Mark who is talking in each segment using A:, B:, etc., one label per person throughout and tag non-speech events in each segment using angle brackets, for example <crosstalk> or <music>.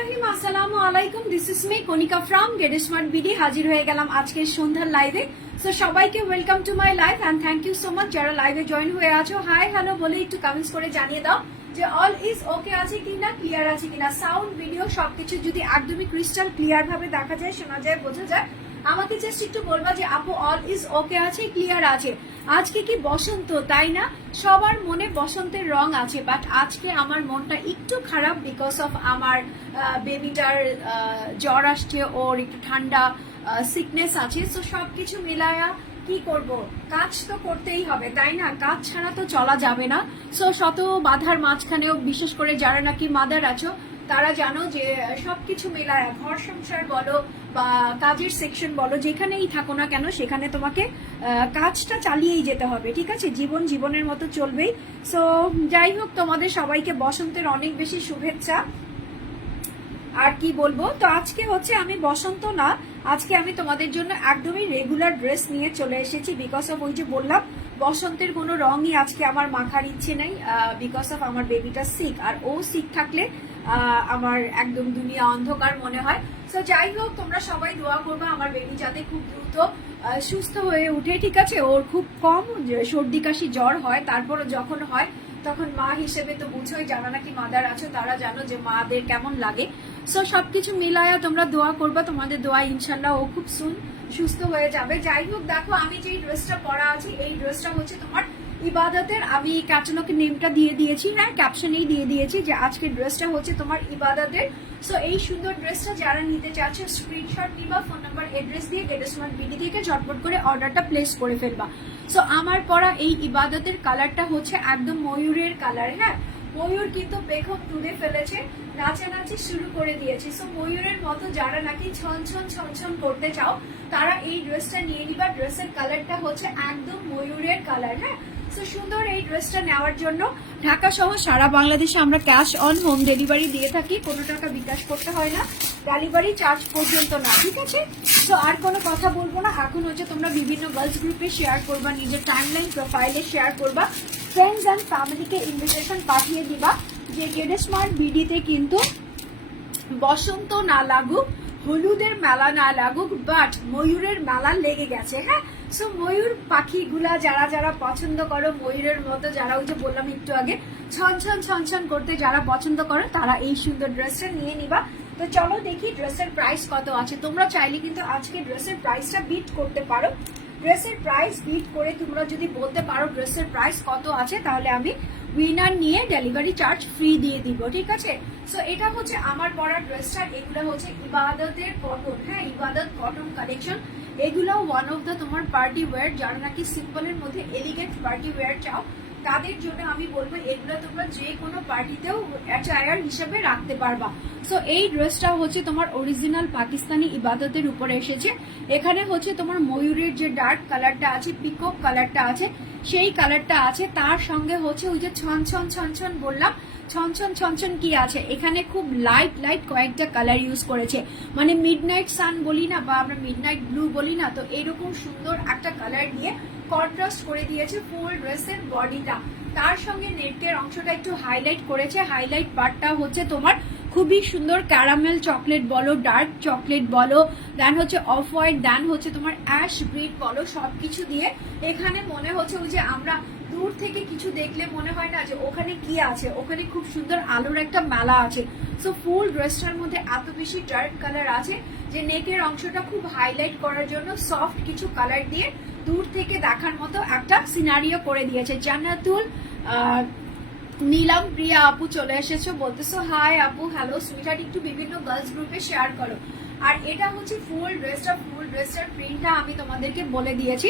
A: রহিম আসসালামু আলাইকুম। This is me Konika from smart BD হাজির হয়ে গেলাম আজকের সন্ধ্যার লাইভে সো সবাইকে welcome to my live and thank you so much যারা লাইভে জয়েন হয়ে আছো হাই হ্যালো বলে একটু কমেন্টস করে জানিয়ে দাও যে অল ইজ ওকে আছে কিনা ক্লিয়ার আছে কিনা। সাউন্ড ভিডিও সবকিছু যদি একদমই ক্রিস্টাল ক্লিয়ার ভাবে দেখা যায়, শোনা যায়, বোঝা যায়, আমাকে জাস্ট একটু বলবা যে আপু অল ইজ ওকে আছে ক্লিয়ার আছে। আজকে কি বসন্ত, তাই না? সবার মনে বসন্তের রং আছে বাট আজকে আমার মনটা একটু খারাপ বিকজ অফ আমার বেবিটার জ্বর আসছে, ওর একটু ঠান্ডা সিকনেস আছে সো সবকিছু মিলায়া কি করব? কাজ তো করতেই হবে, তাই না? কাজ ছাড়া তো চলা যাবে না। সো শত বাধার মাঝখানেও বিশেষ করে যারা নাকি মাদার আছো তারা জানো যে সবকিছু মেলায়, ঘর সংসার বলো বা কাজের সেকশন বলো, যেখানেই থাকো না কেন, সেখানে তোমাকে কাজটা চালিয়েই যেতে হবে, ঠিক আছে? জীবন জীবনের মতো চলবেই। সো যাই হোক, তোমাদের সবাইকে বসন্তের অনেক বেশি শুভেচ্ছা। আর কি বলব? তো আজকে হচ্ছে আমি বসন্ত না, আজকে আমি তোমাদের জন্য একদমই রেগুলার ড্রেস নিয়ে চলে এসেছি বিকজ অফ ওই যে বললাম, বসন্তের কোনো রঙই আজকে আমার মাখার ইচ্ছে নেই বিকজ অফ আমার বেবিটা সিক আর ও সিক থাকলে আমার একদম দুনিয়া অন্ধকার মনে হয়। সো যাই হোক, তোমরা সবাই দোয়া করবে আমার বেবি যাতে খুব দ্রুত সুস্থ হয়ে উঠে ঠিক আছে? ওর খুব কম সর্দি কাশি জ্বর হয় তারপর যখন হয়, তখন মা হিসেবে তো বুঝোই, যারা নাকি মাদার আছো, তারা জানো যে মাদের কেমন লাগে। সো সবকিছু মিলায়া তোমরা দোয়া করবা, তোমাদের দোয়া ইনশাল্লাহ ও খুব সুন সুস্থ হয়ে যাবে। যাই হোক, দেখো, আমি যে ড্রেসটা পরা আছি, এই ড্রেসটা হচ্ছে তোমার ইবাদতের, আমি ক্যাটালগে নেমটা দিয়ে দিয়েছি হ্যাঁ ক্যাপশনেই দিয়ে দিয়েছি যে আজকের ড্রেসটা হচ্ছে তোমার ইবাদতের। সো এই সুন্দর ড্রেসটা যারা নিতে চাচ্ছে স্ক্রিনশট নিবা ফোন নাম্বার এড্রেস দিয়ে ডেটা স্মার্ট বিডি থেকে ঝটপট করে অর্ডারটা প্লেস করে ফেলবা। সো আমার পরা এই ইবাদতের কালারটা হচ্ছে একদম ময়ূরের কালার হ্যাঁ? ময়ূর কিন্তু পেখম তুলে ফেলেছে, নাচানাচি শুরু করে দিয়েছে। সো ময়ূরের মতো যারা নাকি ছন ছন ছন ছন করতে চাও, তারা এই ড্রেসটা নিয়ে নিবা। ড্রেসের কালারটা হচ্ছে একদম ময়ূরের কালার হ্যাঁ? সুন্দর এই ড্রেসটা নেওয়ার জন্য ঢাকা সহ সারা বাংলাদেশে আমরা ক্যাশ অন হোম ডেলিভারি দিয়ে থাকি, কোনো টাকা বিকাশ করতে হয় না, ডেলিভারি চার্জ পর্যন্ত না, ঠিক আছে? তো আর কোনো কথা বলব না, এখন হচ্ছে তোমরা বিভিন্ন গার্লস গ্রুপে শেয়ার করবা, নিজের টাইমলাইন প্রোফাইলে শেয়ার করবা ফ্রেন্ডস অ্যান্ড ফ্যামিলিকে ইনভিটেশন পাঠিয়ে দিবা, যে গেডে স্মার্ট বিডিতে কিন্তু বসন্ত না লাগুক, হলুদের মেলা না লাগুক বাট ময়ূরের মেলা লেগে গেছে হ্যাঁ? সো ময়ূর পাখিগুলা যারা যারা পছন্দ করো, ময়ূরের মতো যারা, ওই যে বললাম একটু আগে, ছন ছন ছন ছন করতে যারা পছন্দ করো, তারা এই সুন্দর ড্রেসটা নিয়ে নিবা। তো চলো দেখি ড্রেসের প্রাইস কত আছে। তোমরা চাইলে কিন্তু আজকে ড্রেসের প্রাইসটা বিট করতে পারো। ড্রেসের প্রাইস বিট করে তোমরা যদি বলতে পারো ড্রেসের প্রাইস কত আছে, তাহলে আমি উইনার নিয়ে ডেলিভারি চার্জ ফ্রি দিয়ে দিব, ঠিক আছে? সো এটা হচ্ছে আমার পরা ড্রেসটা, এগুলো হচ্ছে ইবাদতের কটন হ্যাঁ ইবাদত কটন কালেকশন এগুলো ওয়ান অফ দ্য তোমার পার্টি ওয়্যার যারা নাকি সিম্পলের মধ্যে এলিগেন্ট পার্টি ওয়্যার চাও, তাদের জন্য আমি বলব এগুলো তোমরা যে কোনো পার্টিতেও অ্যাটায়ার হিসেবে রাখতে পারবা। সো এই ড্রেসটা হচ্ছে তোমার অরিজিনাল পাকিস্তানি ইবাদতের উপরে এসেছে। এখানে হচ্ছে তোমার ময়ূরের যে ডার্ক কালারটা আছে পিকক কালারটা আছে, সেই কালারটা আছে। তার সঙ্গে হচ্ছে ওই যে ছন ছন ছন ছন বললাম ছনছন ছনছন কি আছে? এখানে খুব লাইট লাইট কয়েকটা কালার ইউজ করেছে। মানে মিডনাইট সান বলি না বা আমরা মিডনাইট ব্লু বলি না, তো এরকম সুন্দর একটা কালার দিয়ে কন্ট্রাস্ট করে দিয়েছে ফুল ড্রেসের বডিটা তার সঙ্গে নেটের অংশটা একটু হাইলাইট করেছে। হাইলাইট পার্টটা হচ্ছে তোমার খুবই সুন্দর ক্যারামেল চকলেট বলো ডার্ক চকলেট বলো দেন হচ্ছে অফ হোয়াইট দেন হচ্ছে তোমার অ্যাশ ব্রিড বলো, সবকিছু দিয়ে এখানে মনে হচ্ছে ওই যে আমরা দূর থেকে কিছু দেখলে মনে হয় না যে ওখানে কি আছে? ওখানে খুব সুন্দর আলোর একটা মেলা আছে। সো ফুল ড্রেসটার মধ্যে এত বেশি ডার্ক কালার আছে যে নেকের অংশটা খুব হাইলাইট করার জন্য সফট কিছু কালার দিয়ে দূর থেকে দেখার মতো একটা সিনারিও করে দিয়েছে। জান্নাতুল নীলাম, প্রিয়া আপু চলে এসেছ। বলতেছো হাই আপু হ্যালো সুইটার একটু বিভিন্ন গার্লস গ্রুপে শেয়ার করো। আর এটা হচ্ছে ফুল ড্রেসটা ফুল ড্রেসটার প্রিন্টটা আমি তোমাদেরকে বলে দিয়েছি।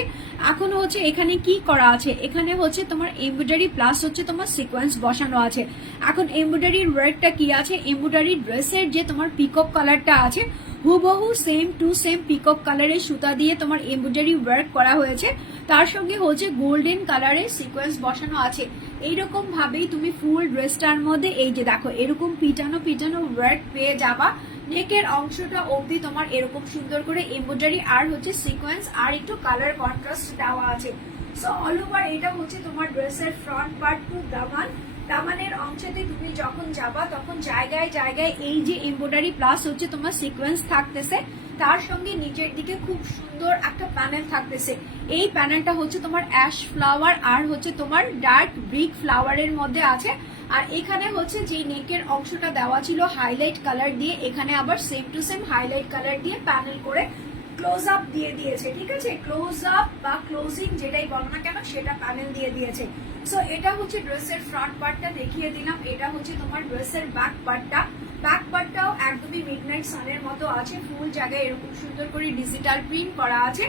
A: এখন হচ্ছে এখানে কি করা আছে? এখানে হচ্ছে তোমার এমব্রয়ডারি প্লাস হচ্ছে তোমার সিকোয়েন্স বসানো আছে। এখন এমব্রয়ডারির ওয়ার্কটা কি আছে? এমব্রয়ডারি ড্রেসের যে তোমার পিকক কালারটা আছে হুবহু সেম টু সেম পিকক কালারের সুতা দিয়ে তোমার এমব্রয়ডারি ওয়ার্ক করা হয়েছে। তার সঙ্গে হচ্ছে গোল্ডেন কালারের সিকোয়েন্স বসানো আছে। এইরকম ভাবেই তুমি ফুল ড্রেসটার মধ্যে এই যে দেখো, এরকম পিটানো পিটানো ওয়ার্ক পেয়ে যাবা। নেকের অংশটা অবধি তোমার এরকম সুন্দর করে এমব্রয়ডারি আর হচ্ছে সিকোয়েন্স আর একটু কালার কন্ট্রাস্ট দেওয়া আছে। সো অল ওভার এটা হচ্ছে তোমার ড্রেসের ফ্রন্ট পার্ট টু দামান দামানের অংশতে তুমি যখন যাবা, তখন জায়গায় জায়গায় এই যে এমব্রয়ডারি প্লাস হচ্ছে তোমার সিকোয়েন্স থাকতেছে, তার সঙ্গে নিচের দিকে খুব সুন্দর একটা প্যানেল থাকতেছে। এই প্যানেলটা হচ্ছে তোমার অ্যাশ ফ্লাওয়ার আর হচ্ছে তোমার ডার্ক ব্রিক ফ্লাওয়ারের মধ্যে আছে। আর এখানে হচ্ছে যে নেকের অংশটা দেওয়া ছিল হাইলাইট কালার দিয়ে, এখানে আবার same to same highlight colour দিয়ে প্যানেল করে ক্লোজ আপ দিয়ে দিয়েছে, ঠিক আছে? ক্লোজ আপ বা ক্লোজিং যেটাই বলো না কেন, সেটা প্যানেল দিয়ে দিয়েছে। সো এটা হচ্ছে ড্রেসের ফ্রন্ট পার্টটা দেখিয়ে দিলাম। এটা হচ্ছে তোমার ড্রেসের ব্যাক পার্টটা ব্যাক পার্টটাও একদমই মিডনাইট সানের মতো আছে ফুল জায়গায় এরকম সুন্দর করে ডিজিটাল প্রিন্ট করা আছে।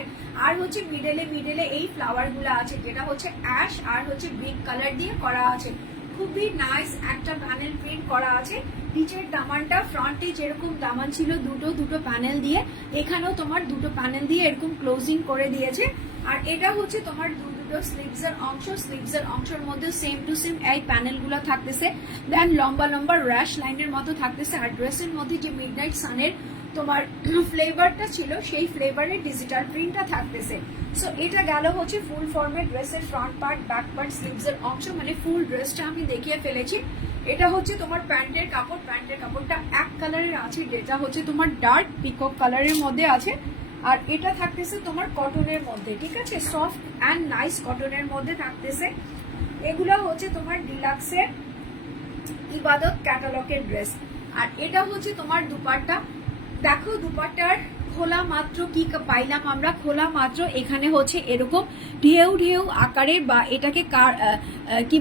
A: আর হচ্ছে মিডলে মিডলে এই ফ্লাওয়ারগুলো আছে, যেটা হচ্ছে অ্যাশ আর হচ্ছে ব্রিক কালার দিয়ে করা আছে। খুবই নাইস একটা প্যানেল প্রিন্ট করা আছে। নিচের দামানটা ফ্রন্টে যেরকম দামান ছিল, দুটো দুটো প্যানেল দিয়ে, এখানেও তোমার দুটো প্যানেল দিয়ে এরকম ক্লোজিং করে দিয়েছে। আর এটা হচ্ছে তোমার দুটো স্লিভস এর অংশ এর অংশের মধ্যে সেম টু সেম এই প্যানেলগুলো থাকতেছে। দেন লম্বা লম্বা র্যাশ লাইনের মতো থাকতেছে। আর ড্রেসের মধ্যে যে সানের তোমার ফ্লেভারটা ছিল, সেই ফ্লেভারের ডিজিটাল প্রিন্টটা থাকতেছে। সো এটা গেল হচ্ছে ফুল ফর্মের ড্রেসের front part back part sleeves এর অংশ মানে ফুল ড্রেসটা আমি দেখিয়ে ফেলেছি। এটা হচ্ছে তোমার প্যান্টের কাপড়, প্যান্টের কাপড়টা এক কালারের আছে, যেটা হচ্ছে তোমার ডার্ক পিকক কালারের মধ্যে আছে। আর এটা থাকতেছে তোমার কটনের মধ্যে, ঠিক আছে? সফট অ্যান্ড নাইস কটনের মধ্যে থাকতেছে। এগুলো হচ্ছে তোমার ডিলাক্সের ইবাদত ক্যাটালগের ড্রেস। আর এটা হচ্ছে তোমার দুপাট্টা। দেখো দুপাট্টার খোলা মাত্র কি পাইলাম আমরা? খোলা মাত্র এখানে হচ্ছে এরকম ঢেউ ঢেউ আকারে বা এটাকে কা-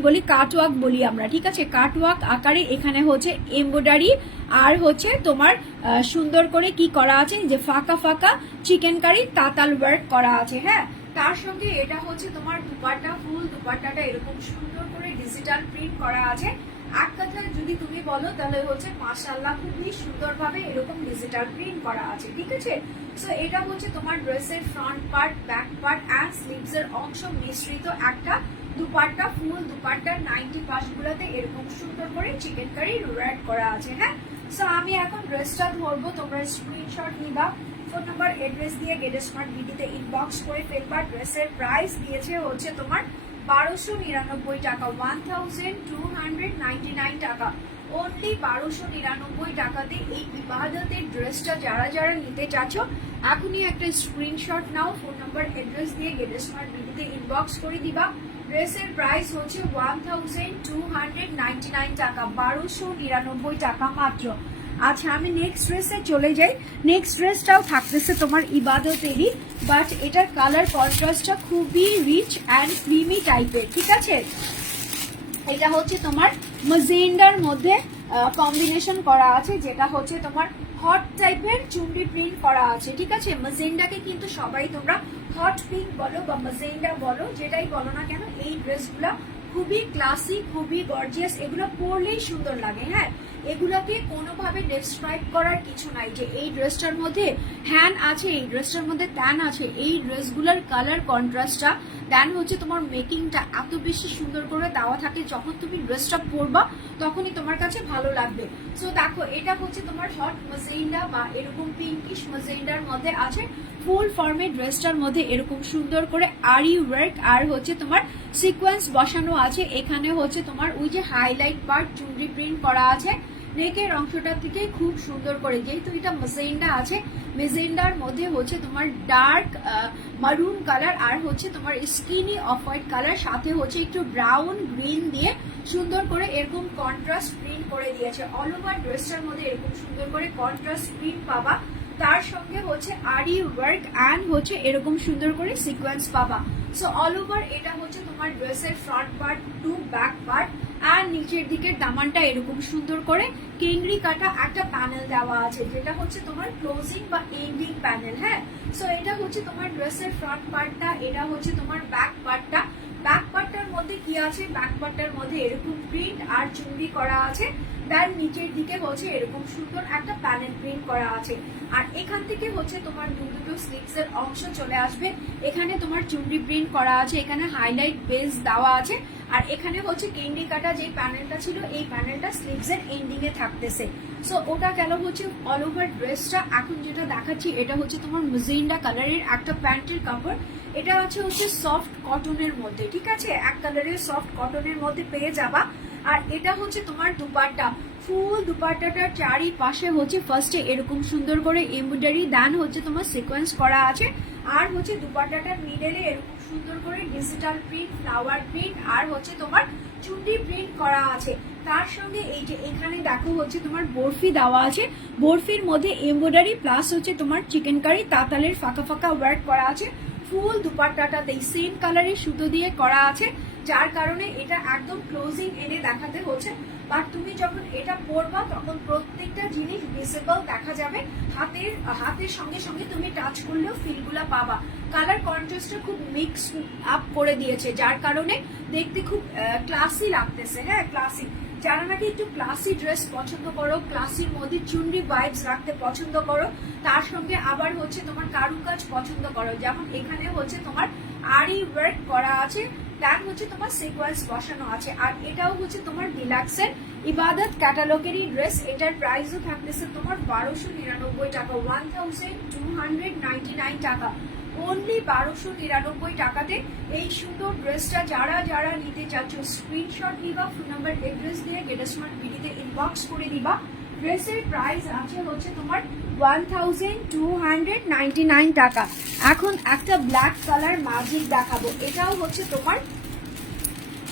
A: বলি, কাটওয়ার্ক বলি আমরা, ঠিক আছে? কাটওয়ার্ক আকারে এখানে হচ্ছে এমব্রয়ডারি আর হচ্ছে তোমার সুন্দর করে কি করা আছে? যে ফাঁকা ফাঁকা চিকেন কারি তাতাল ওয়ার্ক করা আছে হ্যাঁ? তার সঙ্গে এটা হচ্ছে তোমার দুপাট্টা, ফুল দুপাট্টাটা এরকম সুন্দর করে ডিজিটাল প্রিন্ট করা আছে। তুমি বলো, তাহলে হচ্ছে মাশাল্লাহ খুবই সুন্দরভাবে এরকম ডিজিটাল প্রিন্ট করা আছে, ঠিক আছে? সো এটা হচ্ছে তোমার ড্রেসের front part back part and sleeves এর অংশ মিশ্রিত একটা দুপাট্টা ফুল দুপাট্টার নাইনটি পাশগুলোতে এরকম সুন্দর করে চিকেন কারি রেড করা আছে হ্যাঁ? সো আমি এখন ড্রেসটা ধরবো, তোমরা স্ক্রিনশট নিবা ফোন নাম্বার এড্রেস দিয়ে গেটে স্মার্ট বিডিতে ইনবক্স করে ফেলবা ড্রেসের প্রাইস দিয়েছে হচ্ছে তোমার বারোশো নিরানব্বই টাকা one thousand two hundred ninety nine টাকা। অনলি বারোশো নিরানব্বই টাকাতে এই ইবাদতের ড্রেসটা যারা যারা নিতে চাচ্ছ, এখনই একটা স্ক্রিনশট নাও ফোন নাম্বার অ্যাড্রেস দিয়ে গেটে স্মার্ট বিডিতে ইনবক্স করে দিবা। ড্রেসের প্রাইস হচ্ছে one thousand two hundred ninety nine টাকা, বারোশো নিরানব্বই টাকা মাত্র। আচ্ছা আমি নেক্সট ড্রেসে চলে যাই। নেক্সট ড্রেসটাও থাকতেছে তোমার ইবাদতেরই বাট এটার কালার কন্ট্রাস্টটা খুবই রিচ অ্যান্ড ক্রিমি টাইপের ঠিক আছে? এটা হচ্ছে তোমার মজেন্ডার মধ্যে কম্বিনেশন করা আছে, যেটা হচ্ছে তোমার হট টাইপের চুমড়ি প্রিন্ট করা আছে, ঠিক আছে? মজেন্ডাকে কিন্তু সবাই তোমরা হট পিঙ্ক বলো বা মজেন্ডা বলো, যেটাই বলো না কেন, এই ড্রেসগুলো খুবই ক্লাসিক খুবই গর্জিয়াস এগুলো পরলেই সুন্দর লাগে হ্যাঁ? এগুলোকে কোনোভাবে ডেসক্রাইব করার কিছু নাই যে এই ড্রেসটার মধ্যে হ্যান আছে, এই ড্রেসটার মধ্যে ট্যান আছে, এই ড্রেসগুলোর কালার কন্ট্রাস্টটা দেন হচ্ছে তোমার মেকিংটা এত বেশি সুন্দর করে দেওয়া থাকে যখন তুমি ড্রেসটা পরবা, তখনই তোমার কাছে ভালো লাগবে। সো দেখো, এটা হচ্ছে তোমার হট মজেইন্ডা বা এরকম পিঙ্কিশ মজেইন্ডার মধ্যে আছে। ফুল ফর্মের ড্রেসটার মধ্যে এরকম সুন্দর করে আরি ওয়ার্ক আর হচ্ছে তোমার সিকোয়েন্স বসানো আছে। এখানে হচ্ছে তোমার ওই যে হাইলাইট পার্ট চুনরি প্রিন্ট করা আছে। নেকের অংশটা থেকে খুব সুন্দর করে যেহেতু এটা মেজেন্ডা আছে। মেজেন্ডার মধ্যে হচ্ছে তোমার ডার্ক মারুন কালার আর হচ্ছে তোমার স্কিনি অফ হোয়াইট কালার। সাথে হচ্ছে একটু ব্রাউন, গ্রিন দিয়ে সুন্দর করে এরকম কন্ট্রাস্ট প্রিন্ট করে দিয়েছে। অল ওভার ড্রেসটার মধ্যে এরকম সুন্দর করে কন্ট্রাস্ট প্রিন্ট পাবা। তার সঙ্গে হচ্ছে আরি ওয়ার্ক অ্যান্ড হচ্ছে এরকম সুন্দর করে সিকোয়েন্স পাবা। সো অল ওভার এটা হচ্ছে তোমার ড্রেসের front part to back part আর নিচের দিকের দামানটা এরকম সুন্দর করে কেংড়ি কাটা একটা প্যানেল দেওয়া আছে, যেটা হচ্ছে তোমার ক্লোজিং বা এন্ডিং প্যানেল হ্যাঁ? সো এটা হচ্ছে তোমার ড্রেসের ফ্রন্ট পার্টটা এটা হচ্ছে তোমার ব্যাক পার্টটা ব্যাক পার্টটার মধ্যে কি আছে? ব্যাক পার্টটার মধ্যে এরকম প্রিন্ট আর চুন্ডি করা আছে। তার নিচের দিকে হচ্ছে এরকম সুন্দর একটা প্যানেল প্রিন্ট করা আছে। আর এখান থেকে হচ্ছে তোমার দু দুটো স্লিভস এর অংশ চলে আসবে। এখানে তোমার চুমড়ি প্রিন্ট করা আছে, এখানে হাইলাইট বেস দেওয়া আছে। আর এখানে হচ্ছে কেন্ডি কাটা যে প্যানেলটা ছিল, এই প্যানেলটা স্লিভস এর এন্ডিং এ থাকতেছে। সো ওটা গেল হচ্ছে অল ওভার ড্রেসটা এখন যেটা দেখাচ্ছি, এটা হচ্ছে তোমার মুজিন্ডা কালারের একটা প্যান্টের কাপড়। এটা আছে হচ্ছে সফট কটনের মধ্যে, ঠিক আছে? এক কালারের সফট কটনের মধ্যে পেয়ে যাবা। আর এটা হচ্ছে তোমার দুপাট্টা। ফুল দুপাট্টাটার চারিপাশে হচ্ছে ফার্স্টে এরকম সুন্দর করে এমব্রয়ডারি দান হচ্ছে তোমার সিকোয়েন্স করা আছে। আর হচ্ছে দুপাট্টাটার মিডলে এরকম সুন্দর করে ডিজিটাল প্রিন্ট ফ্লাওয়ার প্রিন্ট আর হচ্ছে তোমার চুন্ডি প্রিন্ট করা আছে। তার সঙ্গে এই যে এখানে দেখো হচ্ছে তোমার বরফি দেওয়া আছে। বরফির মধ্যে এমব্রয়ডারি প্লাস হচ্ছে তোমার চিকেন কারি তাতালের ফাঁকা ফাঁকা ওয়ার্ক করা আছে। ফুল দুপাট্টাটাতে সেম কালারের সুতো দিয়ে করা আছে। যার কারণে এটা একদম ক্লোজিং এনে দেখাতে হচ্ছে। বাট তুমি যখন এটা পরবা তখন প্রত্যেকটা জিনিস ভিজিবল দেখা যাবে। হাতের হাতের সঙ্গে সঙ্গে তুমি টাচ করলেও ফিলগুলা পাবা। কালার কন্ট্রাস্টটা খুব মিক্স আপ করে দিয়েছে, যার কারণে দেখতে খুব ক্লাসি লাগতেছে। হ্যাঁ ক্লাসি যারা নাকি একটু ক্লাসি ড্রেস পছন্দ করো ক্লাসির মধ্যে চুনরি ভাইবস রাখতে পছন্দ করো, তার সঙ্গে আবার হচ্ছে তোমার কারুকাজ পছন্দ করো। যেমন এখানে হচ্ছে তোমার আরি ওয়ার্ক করা আছে। দেন হচ্ছে তোমার সিকোয়েন্স বসানো আছে, আর এটাও হচ্ছে তোমার ডিলাক্সের ইবাদত ক্যাটালগেরই ড্রেস এটার প্রাইসও থাকতেছে তোমার বারোশো নিরানব্বই টাকা one thousand two hundred ninety nine টাকা। অনলি বারোশো নিরানব্বই টাকাতে এই সুন্দর ড্রেসটা যারা যারা নিতে চাচ্ছ স্ক্রিনশট নিবা ফোন নাম্বার এড্রেস দিয়ে ডেটা স্মার্ট বিডিতে ইনবক্স করে দিবা ড্রেসের প্রাইস আছে হচ্ছে তোমার one thousand two hundred ninety nine টাকা। এখন একটা ব্ল্যাক কালার ম্যাজিক দেখাবো। এটাও হচ্ছে তোমার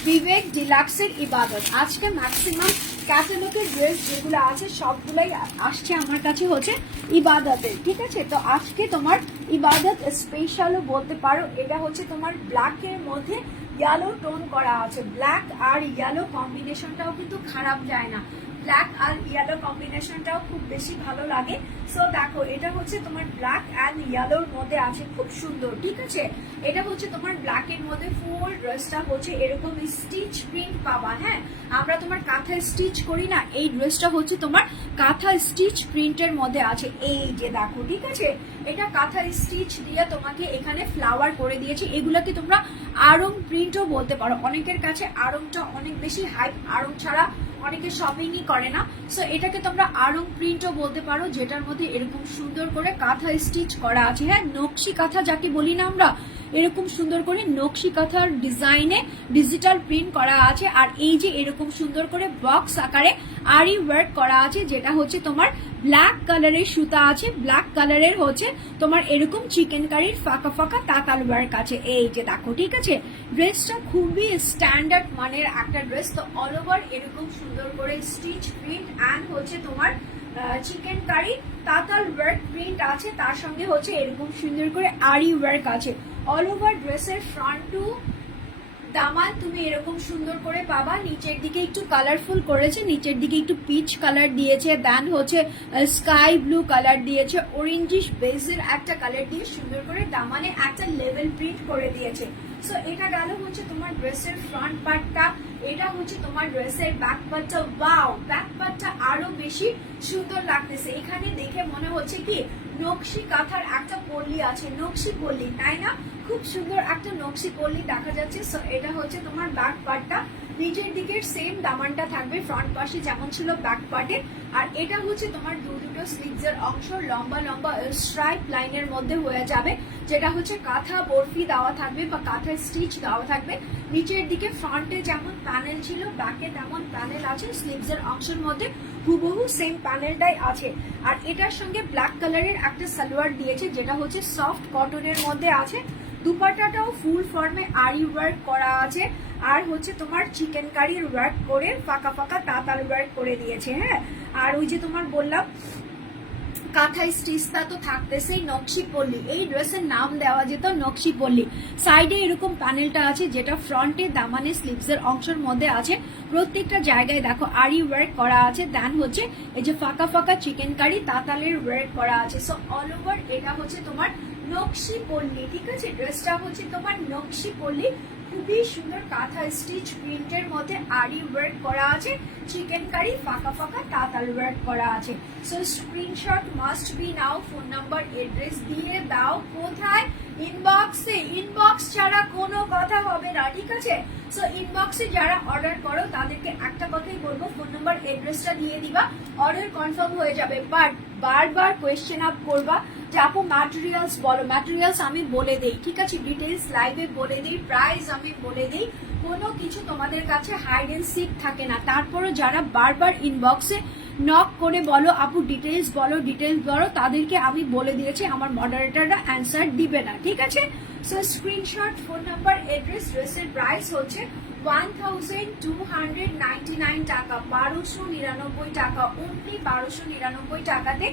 A: বিবেক ডিলাক্সের ইবাদত। আজকে ম্যাক্সিমাম ক্যাটালগের ড্রেস যেগুলো আছে, সবগুলোই আসছে আমার কাছে হচ্ছে ইবাদতের ঠিক আছে? তো আজকে তোমার ইবাদত স্পেশালও বলতে পারো। এটা হচ্ছে তোমার ব্ল্যাকের মধ্যে ইয়েলো টোন করা আছে। ব্ল্যাক আর ইয়েলো কম্বিনেশনটাও কিন্তু খারাপ যায় না। ব্ল্যাক আর ইয়েলো কম্বিনেশনটাও খুব বেশি ভালো লাগে। সো দেখো, এটা হচ্ছে তোমার ব্ল্যাক অ্যান্ড ইয়েলোর মধ্যে আছে, খুব সুন্দর, ঠিক আছে? এটা হচ্ছে তোমার ব্ল্যাকের মধ্যে ফুল ড্রেসটা হচ্ছে এরকম স্টিচ প্রিন্ট পাবা হ্যাঁ? আমরা তোমার কাঁথা স্টিচ করি না, এই ড্রেসটা হচ্ছে তোমার কাঁথা স্টিচ প্রিন্টের মধ্যে আছে। এই যে দেখো, ঠিক আছে? এটা কাঁথা স্টিচ দিয়ে তোমাকে এখানে ফ্লাওয়ার করে দিয়েছি। এগুলোকে তোমরা আরং প্রিন্টও বলতে পারো। অনেকের কাছে আরংটা অনেক বেশি হাইপ আরং ছাড়া অনেকে শপিংই করে না। সো এটাকে তোমরা আরং প্রিন্টও বলতে পারো, যেটার মধ্যে এরকম সুন্দর করে কাঁথা স্টিচ করা আছে। হ্যাঁ নকশি কাঁথা যাকে বলি না আমরা, এরকম সুন্দর করে নকশি কাঁথার ডিজাইনে ডিজিটাল প্রিন্ট করা আছে। আর এই যে এরকম সুন্দর করে বক্স আকারে আরি ওয়ার্ক করা আছে, যেটা হচ্ছে তোমার ব্ল্যাক কালারের সুতা আছে ব্ল্যাক কালারের হচ্ছে তোমার এরকম চিকেন কারির ফাঁকা ফাঁকা তাতাল ওয়ার্ক আছে এই যে দেখো, ঠিক আছে? ড্রেসটা খুবই স্ট্যান্ডার্ড মানের একটা ড্রেস তো অল ওভার এরকম সুন্দর করে স্টিচ প্রিন্ট অ্যান্ড হচ্ছে তোমার চিকেন কারি তাতাল ওয়ার্ক প্রিন্ট আছে। তার সঙ্গে হচ্ছে এরকম সুন্দর করে আরি ওয়ার্ক আছে অল ওভার ড্রেসের ফ্রন্ট টু দামান তুমি এরকম সুন্দর করে পাবা নিচের দিকে একটু কালারফুল করেছে, নিচের দিকে একটু পিচ কালার দিয়েছে দেন হচ্ছে স্কাই ব্লু কালার দিয়েছে অরেঞ্জিশ বেসের একটা কালার দিয়ে সুন্দর করে দামানে একটা লেভেল প্রিন্ট করে দিয়েছে। সো এটা গেল হচ্ছে তোমার ড্রেসের ফ্রন্ট পার্টটা এটা হচ্ছে তোমার ড্রেসের ব্যাক পার্টটা ওয়াও ব্যাক পার্টটা আরও বেশি সুন্দর লাগতেছে। এখানে দেখে মনে হচ্ছে কি নকশি কাঁথার একটা পল্লী আছে, নকশি পল্লী, তাই না? খুব সুন্দর একটা নকশি পল্লী দেখা যাচ্ছে। এটা হচ্ছে তোমার ব্যাক পার্টটা নিচের দিকের সেম দামানটা থাকবে ফ্রন্ট পাশে, যেমন ছিল ব্যাক পার্টে আর এটা হচ্ছে তোমার দু দুটো স্লিভসের অংশ, লম্বা লম্বা স্ট্রাইপ লাইনের মধ্যে হয়ে যাবে, যেটা হচ্ছে কাঁথা বরফি দেওয়া থাকবে বা কাঁথা স্টিচ দেওয়া থাকবে। নিচের দিকে ফ্রন্টে যেমন প্যানেল ছিল ব্যাকে তেমন প্যানেল আছে স্লিভসের অংশের মধ্যে হুবহু সেম প্যানেলটাই আছে। আর এটার সঙ্গে ব্ল্যাক কালারের একটা সালোয়ার দিয়েছে, যেটা হচ্ছে সফট কটনের মধ্যে আছে। দুপাট্টাটাও ফুল ফর্মে আরি ওয়ার্ক করা আছে। আর হচ্ছে তোমার চিকেন কারির ওয়ার্ক করে ফাঁকা ফাঁকা তাঁতাল ওয়ার্ক করে দিয়েছে হ্যাঁ? আর ওই যে তোমার বললাম কাঁথাই স্টিচটা তো থাকতেছেই নকশি পল্লী এই ড্রেসের নাম দেওয়া যেত নকশি পল্লী সাইডে এরকম প্যানেলটা আছে যেটা ফ্রন্টে দামানে স্লিভসের অংশের মধ্যে আছে। প্রত্যেকটা জায়গায় দেখো আরি ওয়ার্ক করা আছে। দেন হচ্ছে এই যে ফাঁকা ফাঁকা চিকেন কারি তাতালের ওয়ার্ক করা আছে। সো অল ওভার এটা হচ্ছে তোমার নকশি পল্লী ঠিক আছে? ড্রেসটা হচ্ছে তোমার নকশি পল্লী খুবই সুন্দর কাঁথা স্টিচ প্রিন্টের মধ্যে আরি ওয়ার্ক করা আছে চিকেন কারি ফাঁকা ফাঁকা তাতাল ওয়ার্ক করা আছে। So screenshot must be now phone number address দিয়ে দাও কোথায়? ইনবক্সে ইনবক্স ছাড়া কোনো কথা হবে না, ঠিক আছে? সো ইনবক্সে যারা অর্ডার করো, তাদেরকে একটা কথাই বলব ফোন নাম্বার এড্রেসটা দিয়ে দিবা অর্ডার কনফার্ম হয়ে যাবে। বাট বারবার কোয়েশ্চেন আপ করবা আপু ম্যাটেরিয়ালস বলো ম্যাটেরিয়ালস আমি বলে দেই, ঠিক আছে? ডিটেলস লাইভে বলে দিই প্রাইস আমি বলে দিই, কোনো কিছু তোমাদের কাছে হাইড এন্ড সিক থাকে না। তারপরে যারা বারবার ইনবক্সে নক করে বলো, আপু ডিটেলস বলো ডিটেলস বলো, তাদেরকে আমি বলে দিয়েছি, আমার মডারেটররা অ্যান্সার দিবে না, ঠিক আছে? So screenshot phone number address ড্রেসের প্রাইস হচ্ছে one thousand two hundred nine টাকা, বারোশো নিরানব্বই টাকা বারোশো নিরানব্বই টাকাতে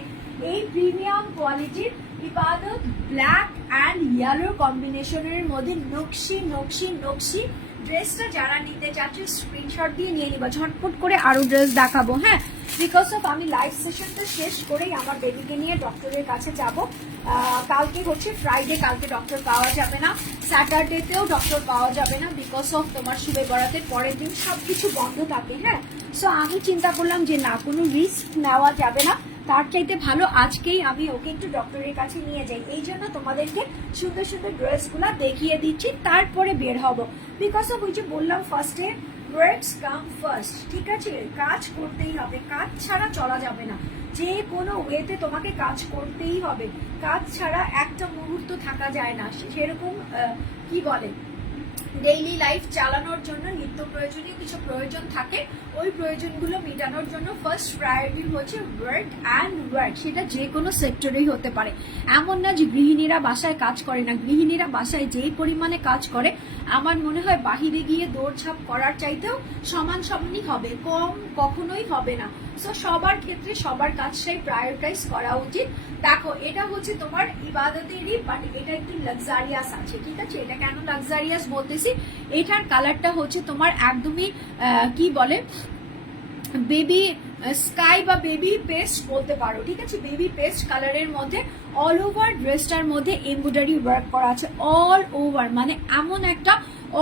A: এই প্রিমিয়াম কোয়ালিটির ব্ল্যাক অ্যান্ড কম্বিনেশনের মধ্যে নকশি নকশি নকশি ড্রেসটা যারা নিতে চাচ্ছে স্ক্রিনশট দিয়ে নিয়ে নিবা। ঝটপট করে আরও ড্রেস দেখাবো হ্যাঁ? বিকজ অফ আমি লাইভ সেশনটা শেষ করেই আমার বেবিকে নিয়ে ডক্টরের কাছে যাব। কালকে হচ্ছে ফ্রাইডে কালকে ডক্টর পাওয়া যাবে না। স্যাটারডেতেও ডক্টর পাওয়া যাবে না বিকজ অফ তোমার শুভে বরাতের পরের দিন সবকিছু বন্ধ থাকে হ্যাঁ? সো আমি চিন্তা করলাম যে না, কোনো রিস্ক নেওয়া যাবে না। তার চাইতে ভালো আজকেই আমি ওকে একটু ডক্টরের কাছে নিয়ে যাই। এই জন্য তোমাদেরকে সুন্দর সুন্দর ড্রেসগুলো দেখিয়ে দিচ্ছি। তারপরে বের হব। বিকজ অফ ওই যে বললাম ফার্স্টে ওয়ার্ডস কাম ফার্স্ট ঠিক আছে? কাজ করতেই হবে। কাজ ছাড়া চলা যাবে না। যে কোনো ওয়েতে তোমাকে কাজ করতেই হবে। কাজ ছাড়া একটা মুহূর্ত থাকা যায় না। সেরকম কি বলে? ডেইলি লাইফ চালানোর জন্য, নিত্য প্রয়োজনীয় কিছু প্রয়োজন থাকে, ওই প্রয়োজনগুলো মেটানোর জন্য ফার্স্ট প্রায়োরিটি হচ্ছে ওয়ার্ক অ্যান্ড ওয়ার্ক সেটা যে কোনো সেক্টরেই হতে পারে। এমন না যে গৃহিণীরা বাসায় কাজ করে না, গৃহিণীরা বাসায় যেই পরিমাণে কাজ করে, আমার মনে হয় বাহিরে গিয়ে দৌড়ঝাঁপ করার চাইতেও সমান সমানই হবে, কম কখনোই হবে না। সো সবার ক্ষেত্রে সবার কাজটাই প্রায়োরিটাইজ করা উচিত। দেখো, এটা হচ্ছে তোমার ইবাদতেরই বাট এটা একটু লাক্সারিয়াস আছে, ঠিক আছে? এটা কেন লাক্সারিয়াস বলতেছি? এটার কালারটা হচ্ছে তোমার একদমই কি বলে বেবি স্কাই বা বেবি পেস্ট বলতে পারো, ঠিক আছে? বেবি পেস্ট কালারের মধ্যে অল ওভার ড্রেসটার মধ্যে এমব্রয়ডারি ওয়ার্ক করা আছে অল ওভার মানে এমন একটা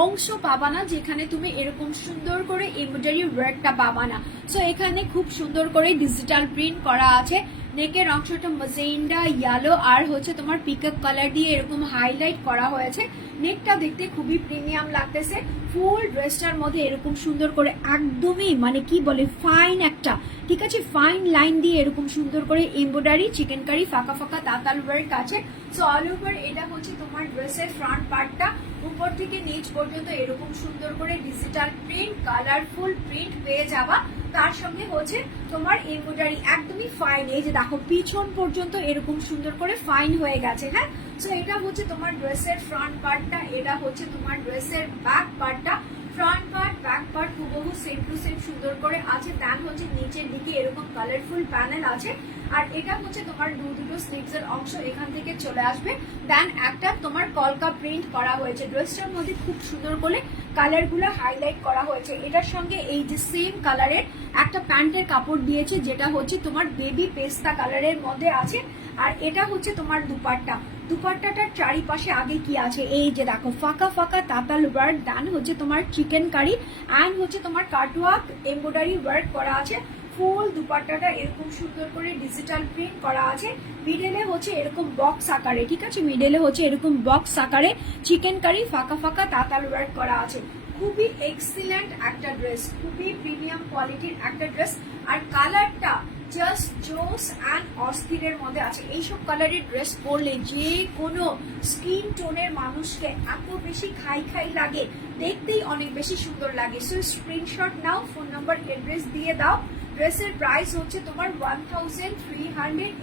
A: অংশ পাবা না যেখানে তুমি এরকম সুন্দর করে এমব্রয়ডারি ওয়ার্কটা পাবা না। সো এখানে খুব সুন্দর করে ডিজিটাল প্রিন্ট করা আছে। নেকের অংশটা মজেন্ডা ইয়েলো আর হচ্ছে তোমার পিকআপ কালার দিয়ে এরকম হাইলাইট করা হয়েছে। নেকটা দেখতে খুবই প্রিমিয়াম লাগতেছে। ফুল ড্রেসটার মধ্যে এরকম সুন্দর করে একদমই মানে কি বলে ফাইন একটা। ঠিক আছে ফাইন লাইন দিয়ে এরকম সুন্দর করে এমব্রয়ডারি চিকেন কারি ফাঁকা ফাঁকা তাতাল ওয়ার্ক আছে। সো অল ওভার এটা হচ্ছে তোমার ড্রেসের ফ্রন্ট পার্টটা উপর থেকে নিচ পর্যন্ত এরকম সুন্দর করে ডিজিটাল প্রিন্ট কালারফুল প্রিন্ট পেয়ে যাবা। তার সঙ্গে হচ্ছে তোমার এমব্রয়ডারি একদমই ফাইন এই যে দেখো, পিছন পর্যন্ত এরকম সুন্দর করে ফাইন হয়ে গেছে হ্যাঁ? সো এটা হচ্ছে তোমার ড্রেসের ফ্রন্ট পার্টটা এটা হচ্ছে তোমার ড্রেসের ব্যাক পার্টটা ফ্রন্ট পার্ট ব্যাক পার্ট হুবহু সেম টু সেম সুন্দর করে আছে। দেন হচ্ছে নিচের দিকে এরকম কালারফুল প্যানেল আছে। আর এটা হচ্ছে তোমার দু দুটো স্লিভস এর অংশ এখান থেকে চলে আসবে। দেন একটা তোমার কলকা প্রিন্ট করা হয়েছে। ড্রেসটার মধ্যে খুব সুন্দর করে কালারগুলো হাইলাইট করা হয়েছে। এটার সঙ্গে এই যে সেম কালারের একটা প্যান্টের কাপড় দিয়েছে, যেটা হচ্ছে তোমার বেবি পেস্তা কালারের মধ্যে আছে, আর এটা হচ্ছে তোমার দুপাট্টা। দুপাট্টাটার চারিপাশে আগে কি আছে? এই যে দেখো, ফাঁকা ফাঁকা তাতাল ওয়ার্ক ডান হচ্ছে তোমার চিকেন কারি অ্যান্ড হচ্ছে তোমার কাটওয়ার্ক এমব্রয়ডারি ওয়ার্ক করা আছে। ফুল দুপাট্টাটা এরকম সুন্দর করে ডিজিটাল প্রিন্ট করা আছে। মিডেলে হচ্ছে এরকম বক্স আকারে, ঠিক আছে? মিডেলে হচ্ছে এরকম বক্স আকারে চিকেন কারি ফাঁকা ফাঁকা তাতাল ওয়ার্ক করা আছে। খুবই এক্সিলেন্ট একটা ড্রেস খুবই প্রিমিয়াম কোয়ালিটির একটা ড্রেস আর কালারটা জাস্ট জোস অ্যান্ড অস্থিরের মধ্যে আছে। এইসব কালারের ড্রেস পরলে যে কোনো স্কিন টোনের মানুষকে এত বেশি খাই খাই লাগে, দেখতেই অনেক বেশি সুন্দর লাগে। সো স্ক্রিনশট নাও ফোন নাম্বার অ্যাড্রেস দিয়ে দাও। ড্রেসের প্রাইস হচ্ছে তোমার ওয়ান থাউজেন্ড থ্রি হান্ড্রেড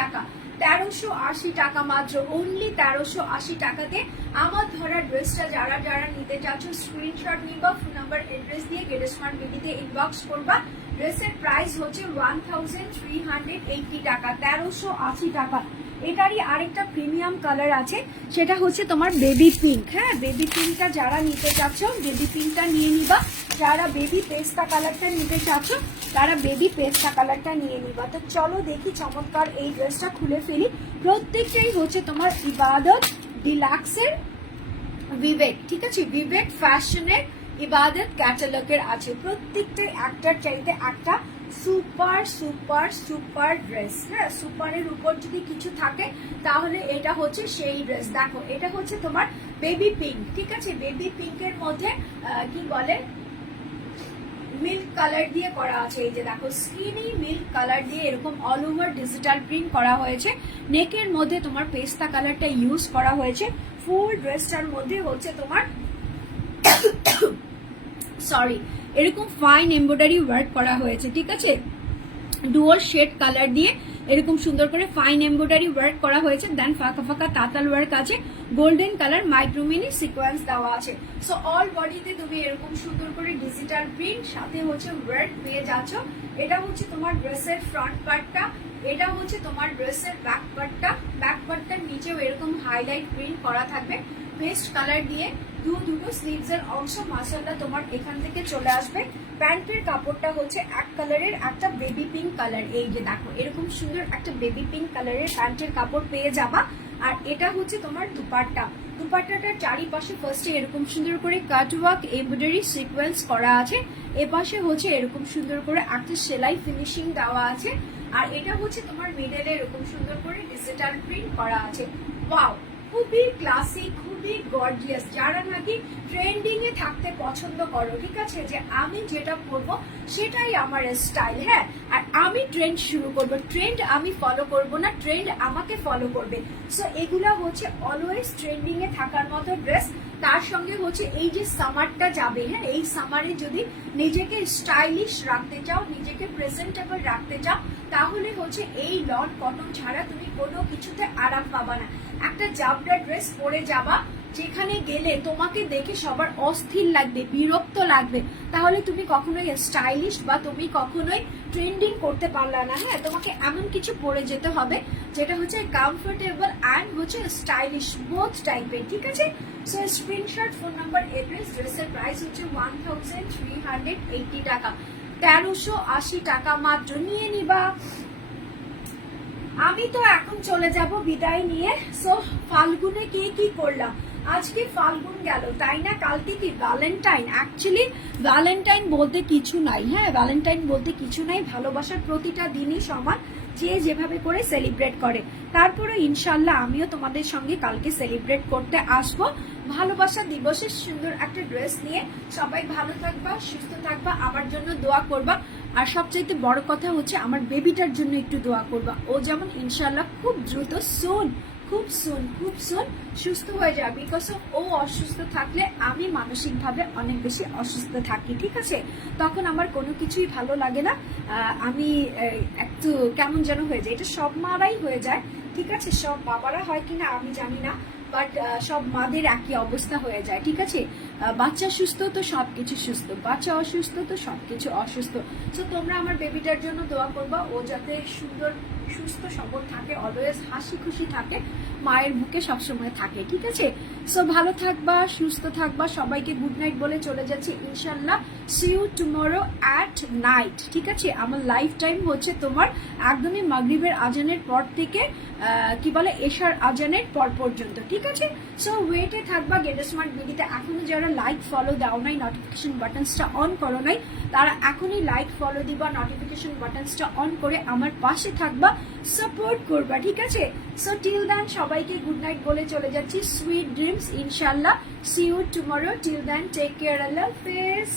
A: টাকা। তেরোশো আশি টাকা মাত্র অনলি তেরোশো আশি টাকাতে আমার ধরা ড্রেসটা যারা যারা নিতে চাচ্ছ স্ক্রিনশট নিবা ফোন নাম্বার অ্যাড্রেস দিয়ে গেট স্মার্ট বিডিতে ইনবক্স করবা। ড্রেসের প্রাইস হচ্ছে one thousand three hundred eighty টাকা, তেরোশো আশি টাকা। এটারই আরেকটা প্রিমিয়াম কালার আছে, সেটা হচ্ছে তোমার বেবি পিঙ্ক হ্যাঁ বেবি পিঙ্কটা যারা নিতে চাচ্ছ বেবি পিঙ্কটা নিয়ে নিবা। যারা বেবি পেস্তা কালারটা নিতে চাচ্ছ তারা বেবি পেস্তা কালারটা নিয়ে নিবা। তো চলো দেখি চমৎকার এই ড্রেসটা খুলে ফেলি। প্রত্যেকটাই হচ্ছে তোমার ইবাদত ডিলাক্সের বিবেক ঠিক আছে? বিবেক ফ্যাশনের ইবাদত ক্যাটালগের আছে। প্রত্যেকটাই একটার চাইতে একটা সুপার সুপার সুপার ড্রেস হ্যাঁ? সুপারের উপর যদি কিছু থাকে, তাহলে এটা হচ্ছে সেই ড্রেস দেখো, এটা হচ্ছে তোমার বেবি পিঙ্ক ঠিক আছে? বেবি পিঙ্কের মধ্যে কি বলে? মিল্ক কালার দিয়ে করা আছে। এই যে দেখো স্কিনি মিল্ক কালার দিয়ে এরকম অল ওভার ডিজিটাল প্রিন্ট করা হয়েছে। নেকের মধ্যে তোমার পেস্তা কালারটা ইউজ করা হয়েছে। ফুল ড্রেসটার মধ্যে হচ্ছে তোমার <coughs> সরি এরকম ফাইন এমব্রয়ডারি ওয়ার্ক করা হয়েছে, ঠিক আছে? ডুয়াল শেড কালার দিয়ে এরকম সুন্দর করে ফাইন এমব্রয়ডারি ওয়ার্ক করা হয়েছে। দেন ফাঁকা ফাঁকা তাতাল ওয়ার্ক আছে। গোল্ডেন কালার মাইক্রোমিনি সিকোয়েন্স দেওয়া আছে। সো অল বডিতে তুমি এরকম সুন্দর করে ডিজিটাল প্রিন্ট সাথে হচ্ছে ওয়ার্ক পেয়ে যাচ্ছ। এটা হচ্ছে তোমার ড্রেসের ফ্রন্ট পার্টটা এটা হচ্ছে তোমার ড্রেসের ব্যাক পার্টটা ব্যাক পার্টটার নিচেও এরকম হাইলাইট প্রিন্ট করা থাকবে। পেস্ট কালার দিয়ে দু দুটো স্লিভস এর অংশ মাসাল্লা তোমার এখান থেকে চলে আসবে। প্যান্টের কাপড়টা হচ্ছে এক কালারের একটা বেবি পিঙ্ক কালার এই যে দেখো, এরকম সুন্দর একটা বেবি পিঙ্ক কালারের প্যান্টের কাপড় পেয়ে যাবা। আর এটা হচ্ছে তোমার দুপাট্টা। দুপাট্টাটার চারিপাশে ফার্স্টে এরকম সুন্দর করে কাট ওয়ার্ক এমব্রয়ডারি সিকোয়েন্স করা আছে। এপাশে হচ্ছে এরকম সুন্দর করে একটা সেলাই ফিনিশিং দেওয়া আছে। আর এটা হচ্ছে তোমার মিডলে এরকম সুন্দর করে ডিজিটাল প্রিন্ট করা আছে। ওয়াও খুবই ক্লাসিক খুবই গর্জিয়াস যারা নাকি ট্রেন্ডিং এ থাকতে পছন্দ করো, ঠিক আছে? যে আমি যেটা পরবো সেটাই আমার স্টাইল হ্যাঁ? আর আমি ট্রেন্ড শুরু করব। ট্রেন্ড আমি ফলো করব না ট্রেন্ড আমাকে ফলো করবে। সো এগুলা হচ্ছে অলওয়েজ ট্রেন্ডিং এ থাকার মতো ড্রেস তার সঙ্গে হচ্ছে এই যে সামারটা যাবে হ্যাঁ এই সামারে যদি নিজেকে স্টাইলিশ রাখতে চাও, নিজেকে প্রেজেন্টেবল রাখতে চাও, তাহলে হচ্ছে এই লন কটন ছাড়া তুমি কোনো কিছুতে আরাম পাবা না। একটা জাবডা ড্রেস পরে যাবা যেখানে গেলে তোমাকে দেখে সবার অস্থির লাগবে, বিরক্ত লাগবে। তাহলে তুমি কখনোই স্টাইলিশ বা তুমি কখনোই ট্রেন্ডিং করতে পারলা না। হ্যাঁ তোমাকে এমন কিছু পরে যেতে হবে যেটা হচ্ছে কমফোর্টেবল অ্যান্ড হচ্ছে স্টাইলিশ বোথ টাইপের ঠিক আছে? So screenshot phone number address ড্রেসের প্রাইস হচ্ছে one thousand three hundred eighty টাকা। তেরোশো আশি টাকা মাত্র, নিয়ে নিবা। আমি তো এখন চলে যাব বিদায় নিয়ে। সো ফাল্গুনে কে কি করলাম? আজকে ফাল্গুন গেল, তাই না? কালকে কি ভ্যালেন্টাইন অ্যাকচুয়ালি ভ্যালেন্টাইন বলতে কিছু নাই হ্যাঁ? ভ্যালেন্টাইন বলতে কিছু নাই, ভালোবাসার প্রতিটা দিনই সমান, যে যেভাবে করে সেলিব্রেট করে। তারপরে ইনশাল্লাহ আমিও তোমাদের সঙ্গে কালকে সেলিব্রেট করতে আসব। ভালোবাসা দিবসের সুন্দর একটা ড্রেস নিয়ে সবাই ভালো থাকবা, সুস্থ থাকবা, আমার জন্য দোয়া করবা। আর সবচাইতে বড় কথা হচ্ছে, আমার বেবিটার জন্য একটু দোয়া করবা। ও যেমন ইনশাল্লাহ খুব দ্রুত সুন খুব সুন খুব সুন সুস্থ হয়ে যাবে বিকজ ও অসুস্থ থাকলে আমি মানসিকভাবে অনেক বেশি অসুস্থ থাকি, ঠিক আছে? তখন আমার কোনো কিছুই ভালো লাগে না। আমি একটু কেমন যেন হয়ে যায়। এটা সব মারাই হয়ে যায়, ঠিক আছে? সব বাবারা হয় কিনা আমি জানি না। বাট সব মাদের একই অবস্থা হয়ে যায়, ঠিক আছে? বাচ্চা সুস্থ তো সব কিছু সুস্থ, বাচ্চা অসুস্থ তো সব কিছু অসুস্থ। সো তোমরা আমার বেবিটার জন্য দোয়া করবা, ও যাতে সুন্দর, সুস্থ, সবল থাকে অলওয়েজ হাসি খুশি থাকে, মায়ের বুকে সবসময় থাকে, ঠিক আছে? সো ভালো থাকবা, সুস্থ থাকবা, সবাইকে গুড নাইট বলে চলে যাচ্ছি ইনশাল্লাহ see you tomorrow at night ঠিক আছে? আমার লাইফ টাইম হচ্ছে তোমার একদমই মাগরিবের আজানের পর থেকে কি বলে, এশার আজানের পর পর্যন্ত, ঠিক আছে? সো ওয়েটে থাকবা গেট স্মার্ট বিডিতে এখনও যারা লাইক ফলো দাও নাই নোটিফিকেশন বাটনসটা অন করো নাই, তারা এখনই লাইক ফলো দিবা নোটিফিকেশন বাটনসটা অন করে আমার পাশে থাকবা সাপোর্ট করবা, ঠিক আছে? সো টিল দেন সবাইকে গুড নাইট বলে চলে যাচ্ছি। সুইট ড্রিমস ইনশাল্লাহ see you tomorrow till then take care আল্লাহ হাফেজ